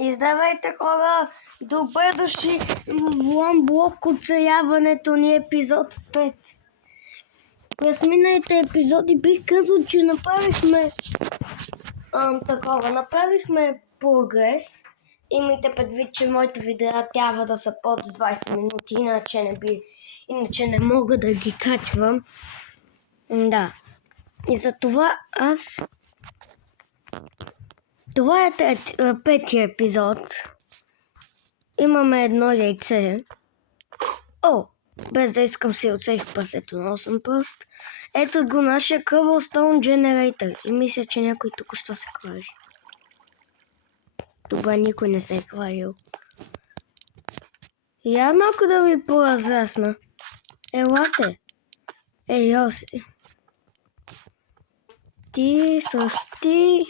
Здравейте, хора! Добре дошли в Ламблок оцеляването ни епизод 5. През миналите епизоди бих казал, че направихме направихме прогрес. Имайте предвид, че моите видеа трябва да са под 20 минути, иначе не мога да ги качвам. Да. И затова това е петия епизод. Имаме едно яйце. Без да искам си оцелих прасето на 8 пръст. Ето го нашия Cobblestone Generator. И мисля, че някой току-що се хвали. Добре, никой не се е хвалил. Я малко да ви поразясна. Елате. Йоси. Ти с ти.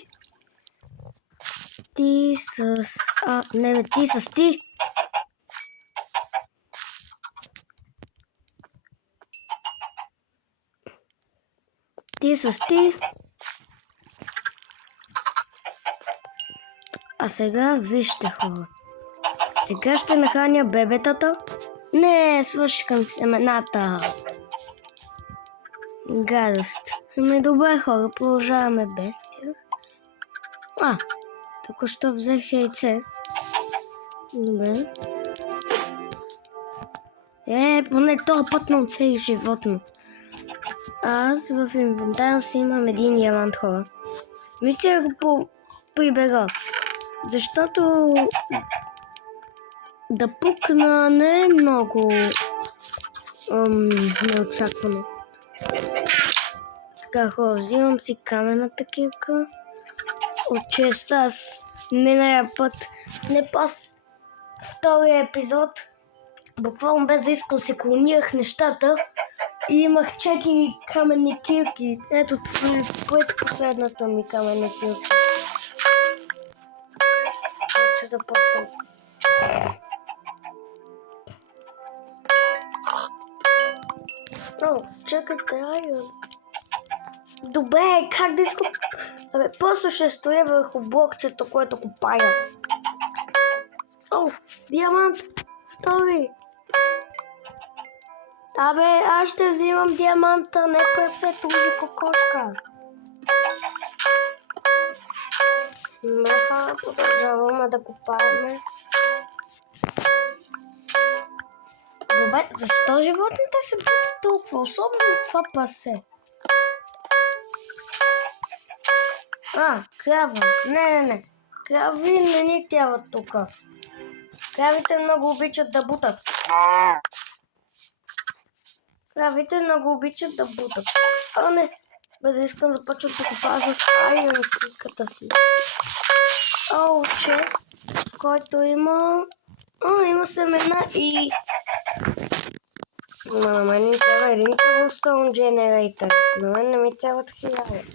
Ти с... ти с ти. Ти с ти. А сега вижте, хора. Сега ще нахраня бебетата. Не, свършикам семената. Гадост. Добре, хора, продължаваме без тях. Току-що взех яйце. Добре. Поне този път не оцелих животно. Аз в инвентара си имам един диамант, хора. Мисля го прибера. Защото да пукна не е много неочаквано. Така, хора, взимам си каменната кирка. От честа аз миналия път не пас втория епизод. Буквално без да искам се клонирах нещата и имах 4 каменни кирки. Ето това е последната ми каменна кирка. Ще започвам. Чакайте, айон. Добре, как да искам? Просто ще стоя върху блокчето, което копая. Диамант! Втори! Аз ще взимам диаманта, нека се туди кокошка. Нека продължаваме да копаваме. Добре, защо животните се бутат толкова? Особено това пасе. Крава. Не. Крави не ни трябват тук. Кравите много обичат да бутат. Не. Без да искам да почвам да копая с айон кирката си. Чест, който има... има семена и... На мен ми трябва един Cobblestone Generator. На мен не ми трябва 1000.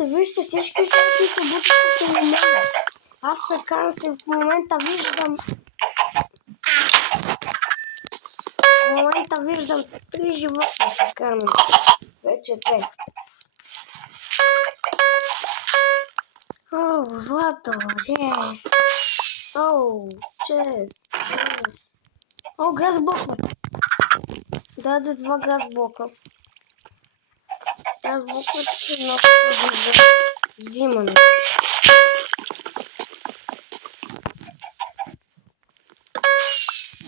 Вижте всички животни са бутат около мене. Аз в момента виждам 3 животни шикарно. Вече 2. Злато, yes. Чест. Газ блока. Даде 2 газ блока. Газ блока са много трудни за взимане.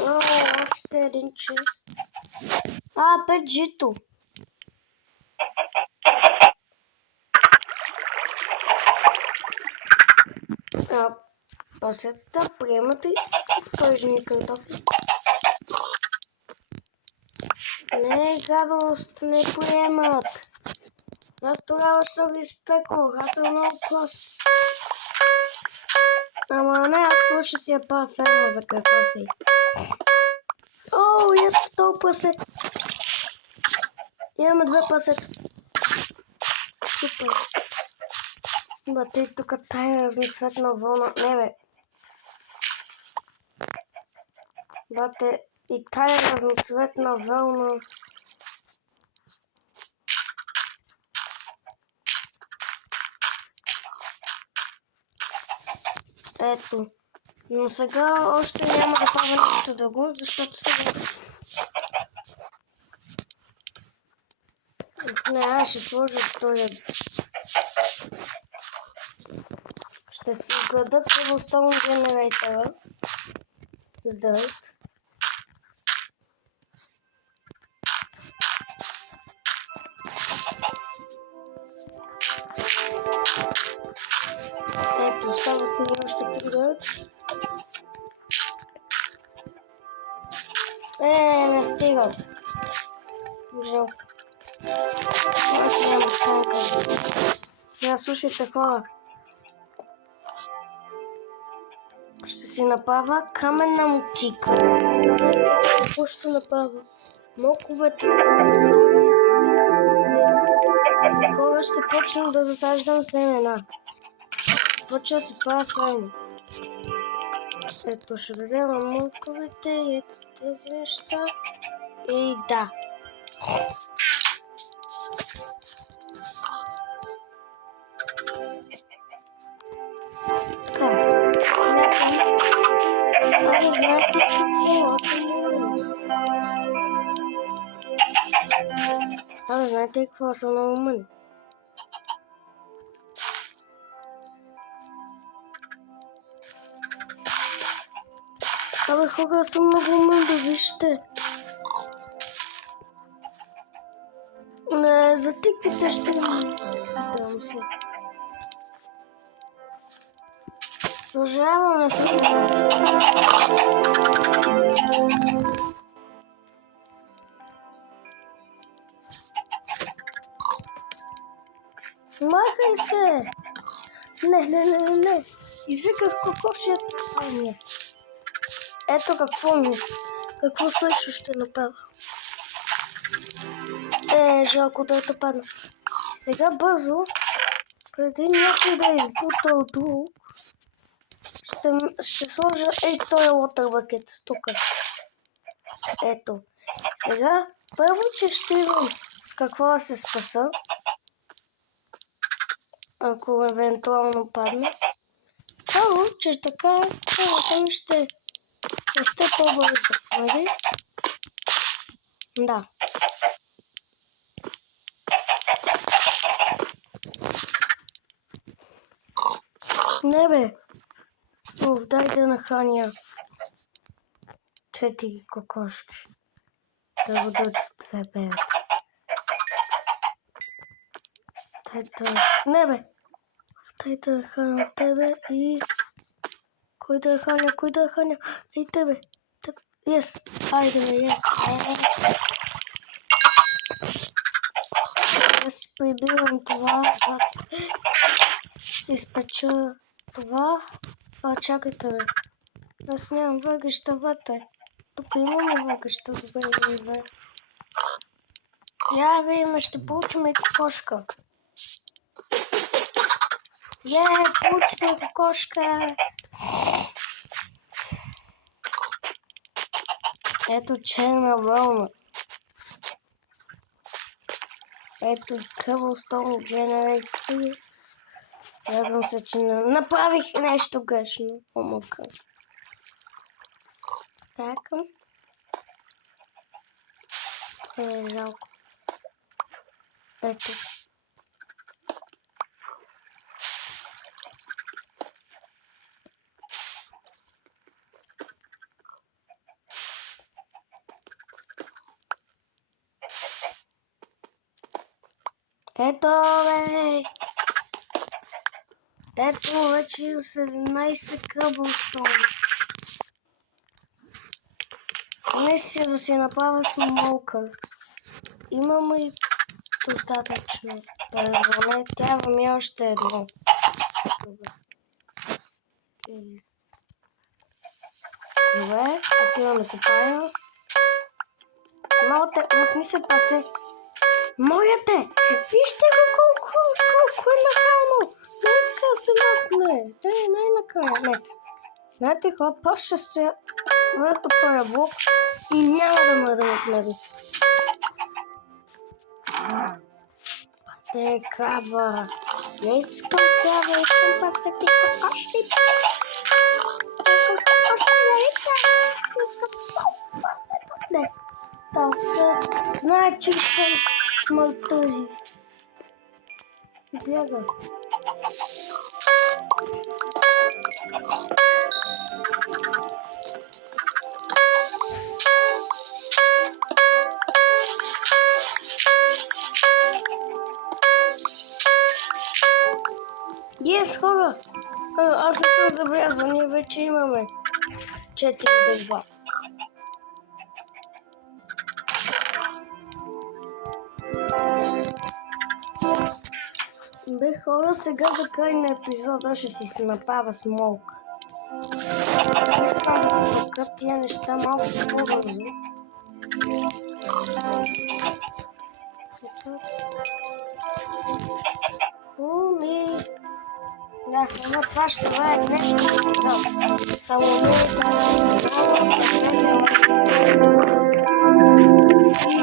Още един чест. 5 жито. Пасетата приемат и спържени картофи. Не, гадост, не приемат. Аз тогава ще ги изпекох, аз съм много прост. Не, аз ще си я правя ферма за картофи. Ето толкова пасет. Имаме 2 пасета. Супер. Бате, тук тая разноцветна вълна. Бате, и тая разноцветна вълна. Ето. Но сега още няма да правя нищо друго, защото сега... Не, аз ще сложа този... Ще си града Cobblestone генератора. Здравейте. Ето, остават ми още 3 дърт. Не стигат. Жалко. Това си няма станка. Сега слушайте, хора. Ще си направя каменна мотика. Какво ще направя? Моковете. Хора, ще почна да засаждам семена. Почва да се правя ферма. Ето, ще взема моковете и ето тези неща. И да. Така. Знаете какво съм много умен? Хора, съм много умен, да вижте. Не, за тиквите ще питам се. Съжалявам, не съм. Махай се! Не. Извиках кокошията. Ето какво също ще направя. Жалко да те падна. Сега бързо, преди някой да избута от друг, ще сложа този water bucket тук. Ето. Сега първо, че ще имам с какво да се спаса, ако евентуално падне. Първо, че така хората ми ще расте по-бързо. Нали? Да. Не бе. Дай да нахраня 4 кокошки. Да бъдат 2 бебета. Не бе. Дай да нахраня тебе и... Кой да храня? И тебе. Yes. Айде бе, yes. Аз си прибирам това. Ще изпеча това. Чакайте бе. Аз нямам въгъща вътре. Тук имаме въгъща, добре. Я видим, ще получим и кокошка. Получим кокошка. Ето черна вълна. Ето Cobblestone Generator. Радвам се, че направих нещо грешно. Омъка. Така. Жалко. Ето. Ето бе! Ето вече 17 Cobblestone. Днес да си направя смолка. Имам и достатъчно. Поне трябва ми още едно. Добре, отивам да купая. Махни се, пасе. Моята! Вижте го колко е нахално! Не иска да се махне. Най-накрая. Не. Знаете хора, просто ще стоя върху този блок и няма да мърдам от него. Крава. Не искам хляба, искам пасетика каши. Не, там се знае, че съм смъртъжи. Бяга. Yes, хора! Аз не съм забелязал, ние вече имаме 4 дърва. Бе, хора, сега за край на епизода ще си се направя смолк. Искам да се покръп тия неща малко по-бързо. Да, но това ще бъде нещо.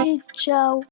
И чао!